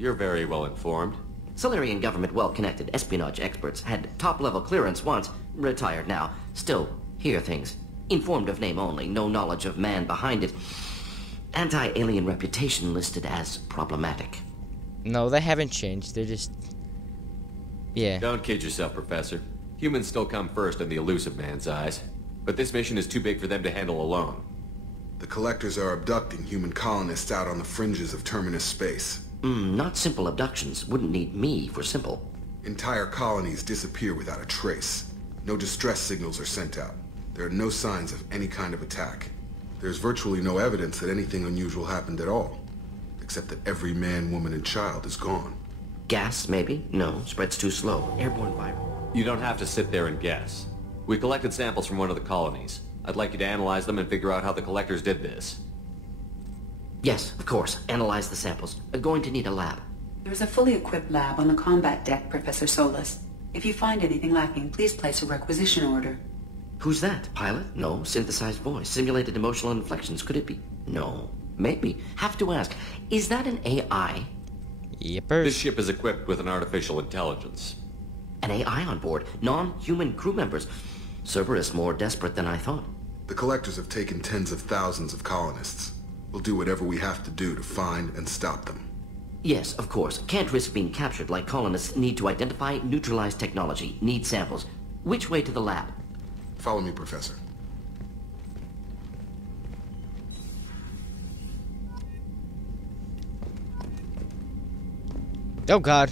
You're very well informed. Solarian government well-connected espionage experts had top-level clearance once, retired now, still hear things. Informed of name only, no knowledge of man behind it. Anti-alien reputation listed as problematic. No, they haven't changed. They're just... Yeah. Don't kid yourself, Professor. Humans still come first in the elusive man's eyes. But this mission is too big for them to handle alone. The Collectors are abducting human colonists out on the fringes of Terminus space. Not simple abductions. Wouldn't need me for simple. Entire colonies disappear without a trace. No distress signals are sent out. There are no signs of any kind of attack. There's virtually no evidence that anything unusual happened at all. Except that every man, woman, and child is gone. Gas, maybe? No, spreads too slow. Airborne viral. You don't have to sit there and guess. We collected samples from one of the colonies. I'd like you to analyze them and figure out how the Collectors did this. Yes, of course. Analyze the samples. Going to need a lab. There's a fully equipped lab on the combat deck, Professor Solis. If you find anything lacking, please place a requisition order. Who's that? Pilot? No. Synthesized voice. Simulated emotional inflections. Could it be? No. Maybe. Have to ask. Is that an AI? Yepers. This ship is equipped with an artificial intelligence. An AI on board. Non-human crew members. Cerberus more desperate than I thought. The Collectors have taken tens of thousands of colonists. We'll do whatever we have to do to find and stop them. Yes, of course. Can't risk being captured like colonists need to identify, neutralize technology, need samples. Which way to the lab? Follow me, Professor. Oh god.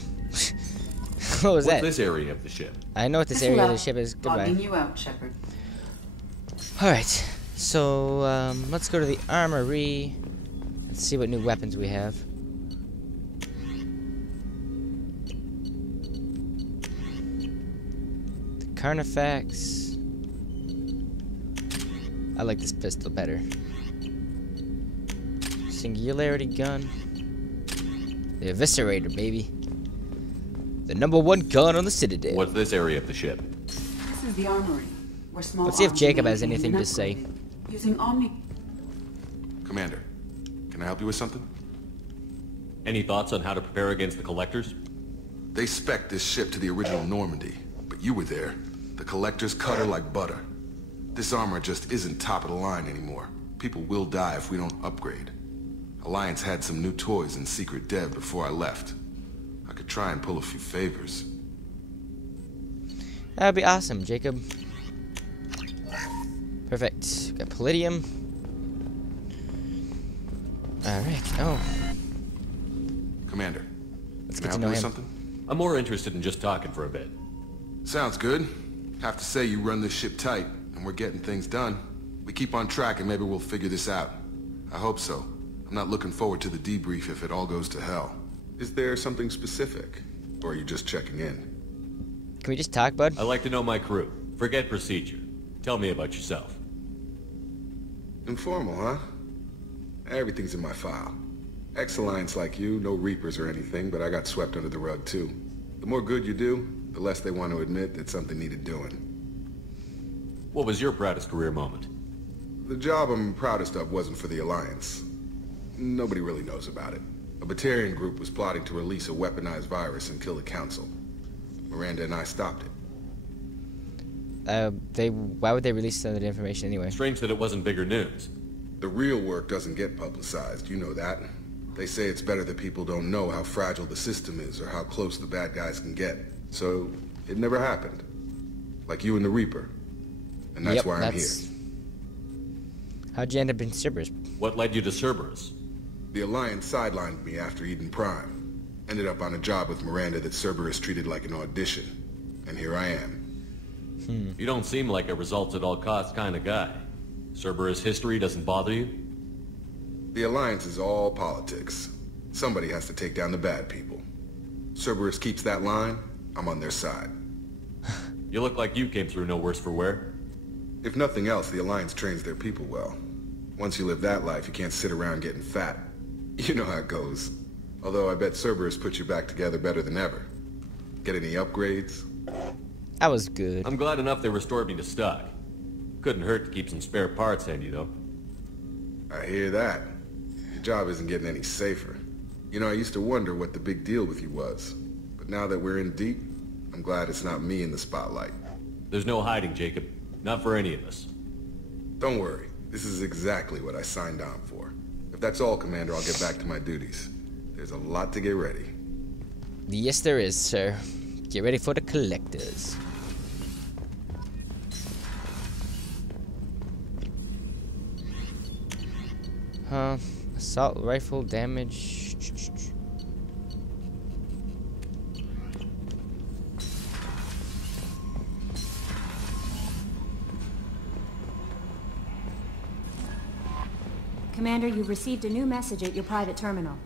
What was that? What's this area of the ship? I know what this area of the ship is. Goodbye. Logging you out, Shepard. Alright. So, let's go to the armory. Let's see what new weapons we have. The Carnifex. I like this pistol better. Singularity gun. The Eviscerator, baby. The #1 gun on the Citadel. What's this area of the ship? This is the armory, where small Let's see if arms Jacob are has made anything and to say. upgraded. Using Omni... Commander, can I help you with something? Any thoughts on how to prepare against the Collectors? They spec'd this ship to the original Normandy, but you were there. The Collectors cut her like butter. This armor just isn't top of the line anymore. People will die if we don't upgrade. Alliance had some new toys in secret dev before I left. I could try and pull a few favors. That would be awesome, Jacob. Perfect. Got palladium. Alright, oh. Commander, Let's can get I to help you know with him. something? I'm more interested in just talking for a bit. Sounds good. Have to say you run this ship tight, and we're getting things done. We keep on track and maybe we'll figure this out. I hope so. I'm not looking forward to the debrief if it all goes to hell. Is there something specific? Or are you just checking in? Can we just talk, bud? I like to know my crew. Forget procedure. Tell me about yourself. Informal, huh? Everything's in my file. Ex-Alliance like you, no Reapers or anything, but I got swept under the rug too. The more good you do, the less they want to admit that something needed doing. What was your proudest career moment? The job I'm proudest of wasn't for the Alliance. Nobody really knows about it. A Batarian group was plotting to release a weaponized virus and kill the Council. Miranda and I stopped it. Why would they release some of the information anyway? Strange that it wasn't bigger news. The real work doesn't get publicized, you know that. They say it's better that people don't know how fragile the system is or how close the bad guys can get. So, it never happened. Like you and the Reaper. And that's why I'm here. How'd you end up in Cerberus? What led you to Cerberus? The Alliance sidelined me after Eden Prime. Ended up on a job with Miranda that Cerberus treated like an audition. And here I am. You don't seem like a results-at-all-costs kind of guy. Cerberus history doesn't bother you? The Alliance is all politics. Somebody has to take down the bad people. Cerberus keeps that line, I'm on their side. You look like you came through no worse for wear. If nothing else, the Alliance trains their people well. Once you live that life, you can't sit around getting fat. You know how it goes. Although I bet Cerberus put you back together better than ever. Get any upgrades? That was good. I'm glad enough they restored me to stock. Couldn't hurt to keep some spare parts handy, though. I hear that. Your job isn't getting any safer. You know, I used to wonder what the big deal with you was. But now that we're in deep, I'm glad it's not me in the spotlight. There's no hiding, Jacob. Not for any of us. Don't worry. This is exactly what I signed on for. If that's all, Commander, I'll get back to my duties. There's a lot to get ready. Yes, there is, sir. Get ready for the collectors. Assault rifle damage. Commander, you've received a new message at your private terminal.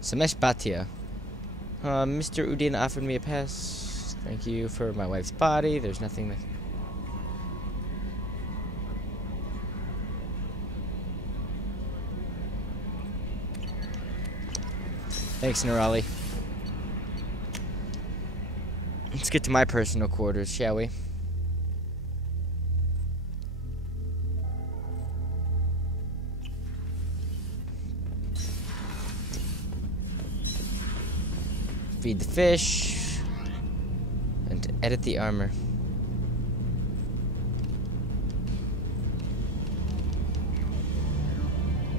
Samesh Bhatia. Mr. Udin offered me a pass. Thank you for my wife's body. There's nothing that... Thanks, Nerali. Let's get to my personal quarters, shall we? Feed the fish. And edit the armor.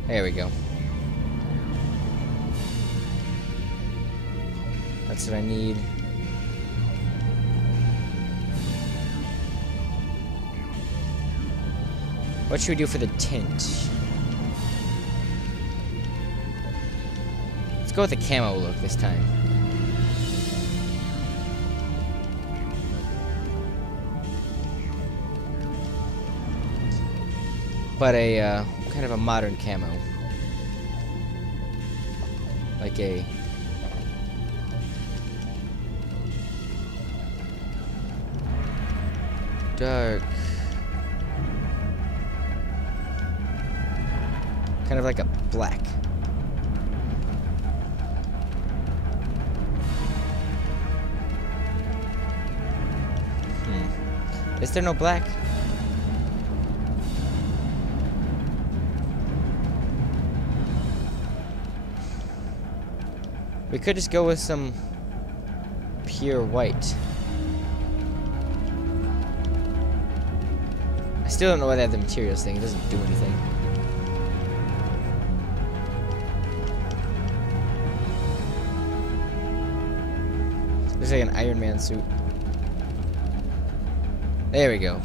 There we go. That's what I need. What should we do for the tint? Let's go with the camo look this time. But a kind of a modern camo. Like a dark, kind of like a black. Is there no black? We could just go with some pure white. I still don't know why they have the materials thing. It doesn't do anything. Looks like an Iron Man suit. There we go.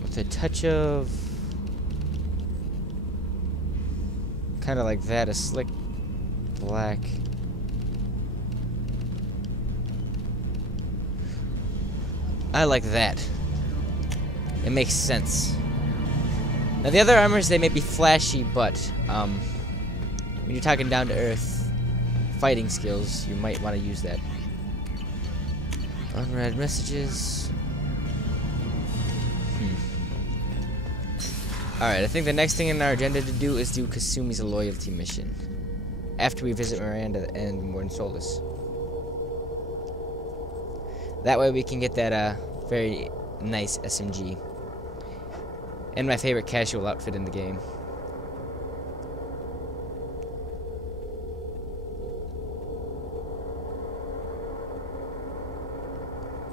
With a touch of... kind of like that, a slick black. I like that. It makes sense. Now the other armors, they may be flashy, but when you're talking down to earth fighting skills, you might want to use that. Unread messages. Alright, I think the next thing in our agenda to do is do Kasumi's loyalty mission. After we visit Miranda and Warden Solis. That way we can get that very nice SMG. And my favorite casual outfit in the game.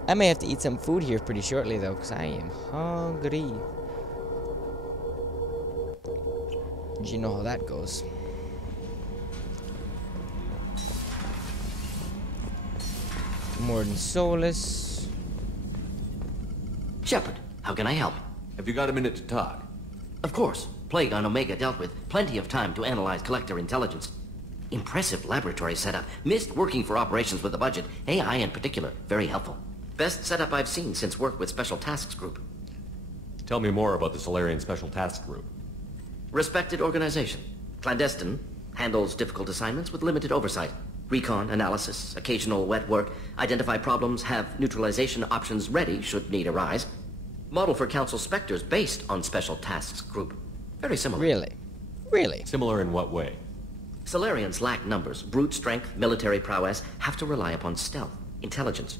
I may have to eat some food here pretty shortly though, because I am hungry. You know how that goes. Warden Solis. Shepard, how can I help? Have you got a minute to talk? Of course. Plague on Omega dealt with. Plenty of time to analyze collector intelligence. Impressive laboratory setup. Missed working for operations with a budget. AI in particular. Very helpful. Best setup I've seen since work with Special Tasks Group. Tell me more about the Solarian Special Task Group. Respected organization. Clandestine. Handles difficult assignments with limited oversight. Recon, analysis, occasional wet work. Identify problems, have neutralization options ready should need arise. Model for Council Spectres based on Special Tasks Group. Very similar. Really? Really? Similar in what way? Solarians lack numbers, brute strength, military prowess, have to rely upon stealth, intelligence.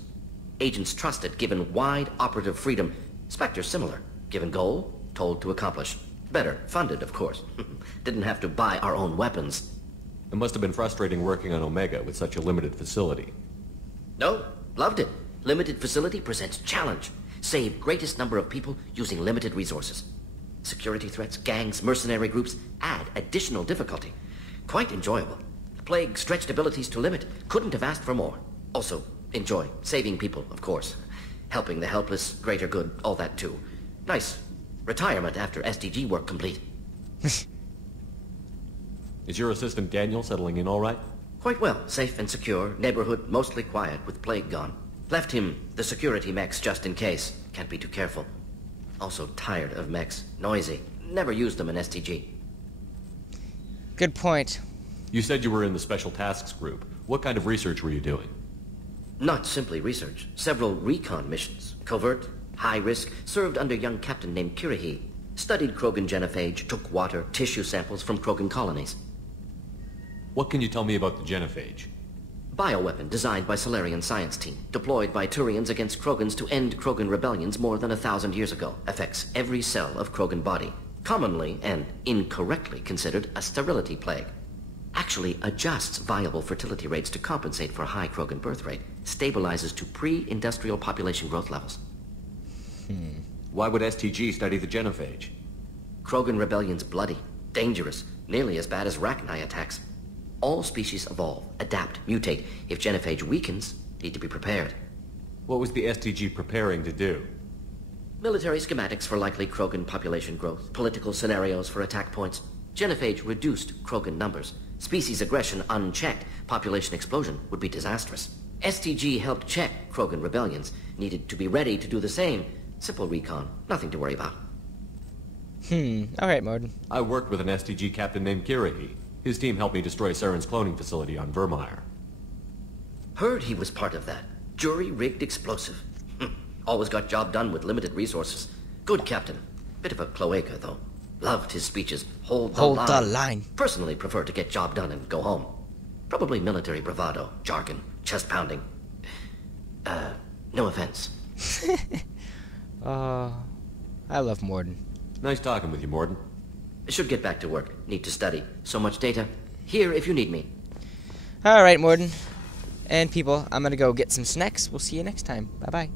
Agents trusted given wide operative freedom. Spectres similar. Given goal, told to accomplish. Better funded, of course. Didn't have to buy our own weapons. It must have been frustrating working on Omega with such a limited facility. No, loved it. Limited facility presents challenge. Save greatest number of people using limited resources. Security threats, gangs, mercenary groups add additional difficulty. Quite enjoyable. The Plague stretched abilities to limit. Couldn't have asked for more. Also, enjoy. Saving people, of course. Helping the helpless, greater good, all that too. Nice. Retirement after SDG work complete. Is your assistant Daniel settling in all right? Quite well. Safe and secure. Neighborhood mostly quiet with Plague gone. Left him the security mechs just in case. Can't be too careful. Also tired of mechs. Noisy. Never used them in STG. Good point. You said you were in the Special Tasks Group. What kind of research were you doing? Not simply research. Several recon missions. Covert, high risk, served under young captain named Kirihi. Studied Krogan genophage, took water, tissue samples from Krogan colonies. What can you tell me about the genophage? Bioweapon designed by Solarian science team. Deployed by Turians against Krogans to end Krogan rebellions more than 1,000 years ago. Affects every cell of Krogan body. Commonly and incorrectly considered a sterility plague. Actually adjusts viable fertility rates to compensate for high Krogan birth rate. Stabilizes to pre-industrial population growth levels. Why would STG study the genophage? Krogan rebellion's bloody, dangerous, nearly as bad as Rachni attacks. All species evolve, adapt, mutate. If genophage weakens, need to be prepared. What was the STG preparing to do? Military schematics for likely Krogan population growth, political scenarios for attack points. Genophage reduced Krogan numbers. Species aggression unchecked, population explosion would be disastrous. STG helped check Krogan rebellions, needed to be ready to do the same. Simple recon, nothing to worry about. Alright, Morden. I worked with an STG captain named Kirihi. His team helped me destroy Saren's cloning facility on Vermeer. Heard he was part of that. Jury-rigged explosive. Always got job done with limited resources. Good captain. Bit of a cloaca, though. Loved his speeches. Hold the line. Personally prefer to get job done and go home. Probably military bravado, jargon, chest pounding. No offense. I love Morden. Nice talking with you, Morden. Should get back to work. Need to study. So much data. Here if you need me. Alright, Morden. And people, I'm gonna go get some snacks. We'll see you next time. Bye-bye.